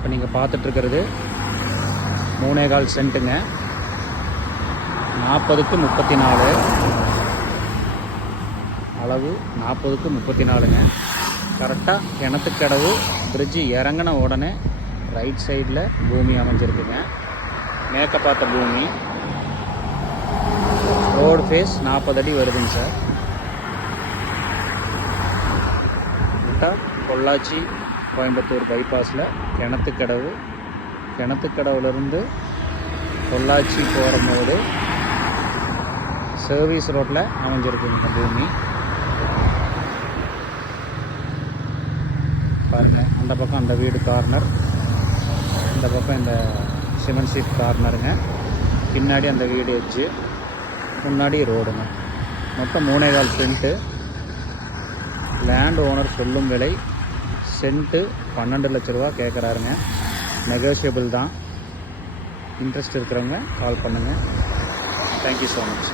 இப்போ நீங்கள் பார்த்துட்ருக்கிறது 3.25 சென்ட்டுங்க. 40க்கு 34, அளவு 40க்கு 34ங்க. கரெக்டாக கிணத்துக்கடவு பிரிட்ஜு இறங்கின உடனே ரைட் சைடில் பூமி அமைஞ்சிருக்குங்க. மேற்க பார்த்த பூமி. ரோடு ஃபேஸ் 40 அடி வருதுங்க சார். கரெக்டாக பொள்ளாச்சி கோயம்புத்தூர் பைபாஸில் கிணத்துக்கடவுலேருந்து பொள்ளாச்சி போகும்போது சர்வீஸ் ரோட்டில் அமைஞ்சிருக்குங்க இந்த பூமி. பாருங்கள், அந்த பக்கம் அந்த வீடு கார்னர், இந்த பக்கம் இந்த சிமெண்ட் சீட் கார்னருங்க. பின்னாடி அந்த வீடு எட்ஜு, முன்னாடி ரோடுங்க. மொத்தம் 3.25 சென்ட்டு. லேண்ட் ஓனர் சொல்லும் விலை சென்ட்டு 12 லட்ச ரூபா கேட்குறாருங்க. நெகோஷியபிள் தான். இன்ட்ரெஸ்ட் இருக்கிறவங்க கால் பண்ணுங்கள். Thank you so much.